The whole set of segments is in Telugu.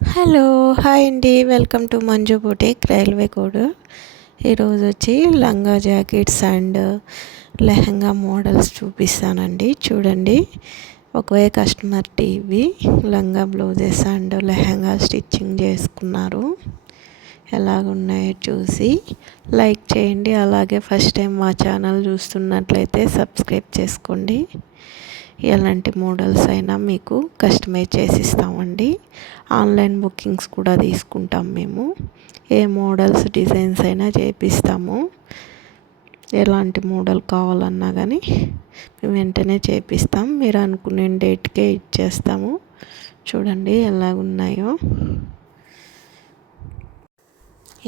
హలో హాయ్ అండి, welcome to Manju boutique railway code. ఈరోజు వచ్చి లంగా జాకెట్స్ అండ్ లెహంగా మోడల్స్ చూపిస్తానండి. చూడండి, ఒకవే కస్టమర్ టీవీ లంగా బ్లౌజెస్ అండ్ లెహంగా స్టిచ్చింగ్ చేసుకున్నారు. ఎలాగున్నాయో చూసి లైక్ చేయండి. అలాగే ఫస్ట్ టైం మా ఛానల్ చూస్తున్నట్లయితే సబ్స్క్రైబ్ చేసుకోండి. ఎలాంటి మోడల్స్ అయినా మీకు కస్టమైజ్ చేసి ఇస్తామండి. ఆన్లైన్ బుకింగ్స్ కూడా తీసుకుంటాం మేము. ఏ మోడల్స్ డిజైన్స్ అయినా చేపిస్తాము. ఎలాంటి మోడల్ కావాలన్నా కానీ మేము వెంటనే చేపిస్తాం. మీరు అనుకునే డేట్కే ఇచ్చేస్తాము. చూడండి ఎలాగున్నాయో.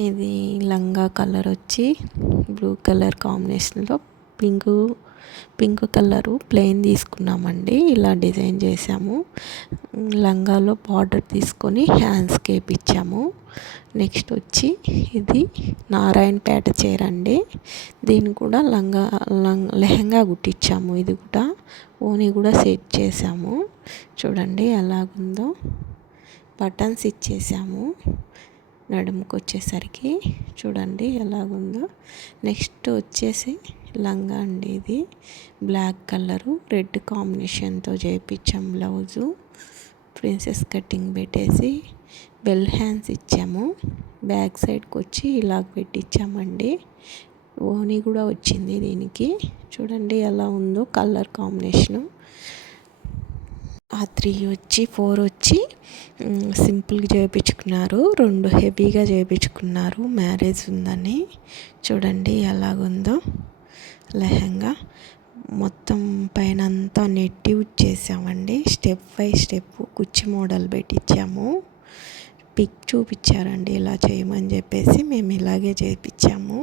ఇది లంగా కలర్ వచ్చి బ్లూ కలర్ కాంబినేషన్లో పింక్ కలరు ప్లెయిన్ తీసుకున్నామండి. ఇలా డిజైన్ చేసాము. లంగాలో బార్డర్ తీసుకొని హ్యాండ్స్కి వేయించాము. నెక్స్ట్ వచ్చి ఇది నారాయణపేట చీర అండి. దీన్ని కూడా లెహంగా కుట్టించాము. ఇది కూడా ఓని కూడా సెట్ చేసాము. చూడండి ఎలాగుందో. బటన్స్ ఇచ్చేసాము నడుముకు వచ్చేసరికి. చూడండి ఎలాగుందో. నెక్స్ట్ వచ్చేసి లంగా అండి. ఇది బ్లాక్ కలరు రెడ్ కాంబినేషన్తో చేయించాం. బ్లౌజు ప్రిన్సెస్ కటింగ్ పెట్టేసి బెల్ హ్యాండ్స్ ఇచ్చాము. బ్యాక్ సైడ్కి వచ్చి ఇలా పెట్టించామండి. ఓని కూడా వచ్చింది దీనికి. చూడండి ఎలా ఉందో కలర్ కాంబినేషను. ఆ 3 వచ్చి 4 వచ్చి సింపుల్గా చేయించుకున్నారు. 2 హెవీగా చేయించుకున్నారు మ్యారేజ్ ఉందని. చూడండి ఎలాగుందో లెహంగా. మొత్తం పైన అంతా నెట్ యూజ్ చేసామండి. స్టెప్ బై స్టెప్ కుచ్చి మోడల్ పెట్టించాము. పిక్ చూపించారండి ఇలా చేయమని చెప్పేసి మేము ఇలాగే చేయించాము.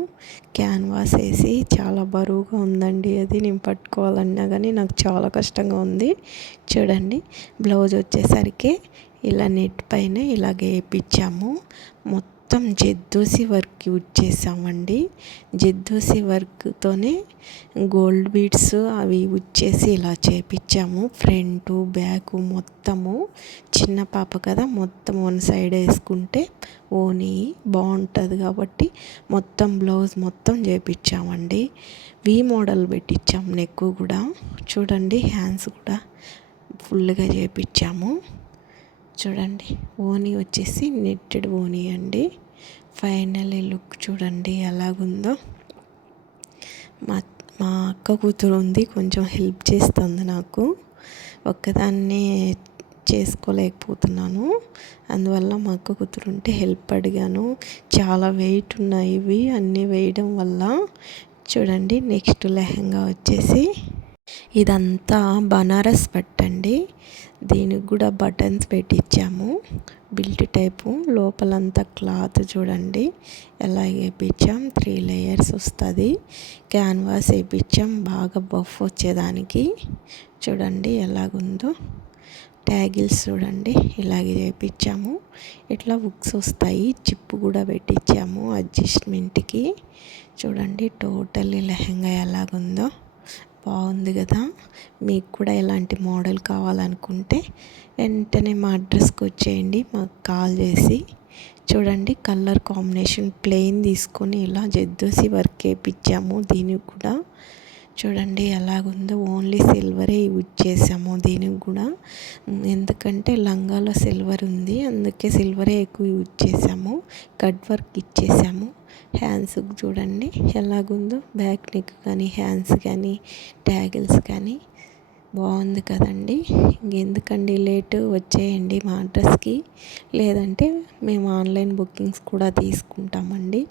క్యాన్వాస్ వేసి చాలా బరువుగా ఉందండి. అది నేను పట్టుకోవాలన్నా కానీ నాకు చాలా కష్టంగా ఉంది. చూడండి బ్లౌజ్ వచ్చేసరికి ఇలా నెట్ పైన ఇలాగే వేయించాము. మొత్తం జెద్దోసి వర్క్ యూజ్ చేసామండి. జెద్దోసి వర్క్తోనే గోల్డ్ బీడ్స్ అవి యూజ్ చేసి ఇలా చేపించాము. ఫ్రంట్ బ్యాక్ మొత్తము. చిన్న పాప కదా, మొత్తం వన్ సైడ్ వేసుకుంటే ఓని బాగుంటుంది కాబట్టి మొత్తం బ్లౌజ్ మొత్తం చేపించామండి. వి మోడల్ పెట్టించాం నెక్ కూడా. చూడండి హ్యాండ్స్ కూడా ఫుల్గా చేపించాము. చూడండి ఓని వచ్చేసి నెట్టెడ్ ఓని అండి. ఫైనల్ లుక్ చూడండి ఎలాగుందో. మా అక్క కూతురు ఉంది, కొంచెం హెల్ప్ చేస్తుంది నాకు. ఒక్కదాన్నే చేసుకోలేకపోతున్నాను. అందువల్ల మా అక్క కూతురు ఉంటే హెల్ప్ అడిగాను. చాలా వెయిట్ ఉన్నాయి ఇవి అన్నీ వేయడం వల్ల. చూడండి నెక్స్ట్ లెహంగా వచ్చేసి ఇదంతా బనారస్ పట్టండి. దీనికి కూడా బటన్స్ పెట్టించాము. Built type. లోపలంతా క్లాత్ చూడండి ఎలా వేయించాం. 3 లేయర్స్ వస్తుంది. క్యాన్వాస్ వేయించాం బాగా బఫ్ వచ్చేదానికి. చూడండి ఎలాగుందో. ట్యాగిల్స్ చూడండి ఇలాగే చేయించాము. ఇట్లా హుక్స్ వస్తాయి. చిప్పు కూడా పెట్టించాము అడ్జస్ట్మెంట్కి. చూడండి టోటల్లీ లెహంగా ఎలాగుందో. బాగుంది కదా. మీకు కూడా ఎలాంటి మోడల్ కావాలనుకుంటే వెంటనే మా అడ్రస్కి వచ్చేయండి, మాకు కాల్ చేసి. చూడండి కలర్ కాంబినేషన్ ప్లెయిన్ తీసుకొని ఇలా జెద్దోసి వర్క్ వేయించాము. దీనికి కూడా చూడండి ఎలాగుందో. ఓన్లీ సిల్వరే యూజ్ చేసాము దీనికి కూడా. ఎందుకంటే లంగాలో సిల్వర్ ఉంది, అందుకే సిల్వరే ఎక్కువ యూజ్ చేసాము. కట్ వర్క్ ఇచ్చేసాము. హ్యాండ్స్కి చూడండి ఎలాగుందో. బ్యాక్ నెక్ కానీ హ్యాండ్స్ కానీ ట్యాగిల్స్ కానీ బాగుంది కదండి. ఇంకెందుకండి లేటు, వచ్చేయండి మా అడ్రస్కి. లేదంటే మేము ఆన్లైన్ బుకింగ్స్ కూడా తీసుకుంటామండి.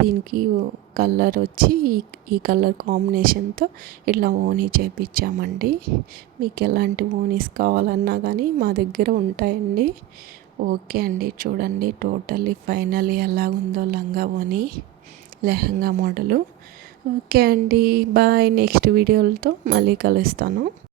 దీనికి కలర్ వచ్చి ఈ కలర్ కాంబినేషన్తో ఇట్లా ఓనీ చేపించామండి. మీకు ఎలాంటి ఓనీస్ కావాలన్నా కానీ మా దగ్గర ఉంటాయండి. ఓకే అండి. చూడండి టోటల్లీ ఫైనల్లీ ఎలా ఉందో లంగా ఓనీ లెహంగా మోడలు. ఓకే అండి, బాయ్. నెక్స్ట్ వీడియోలతో మళ్ళీ కలుస్తాను.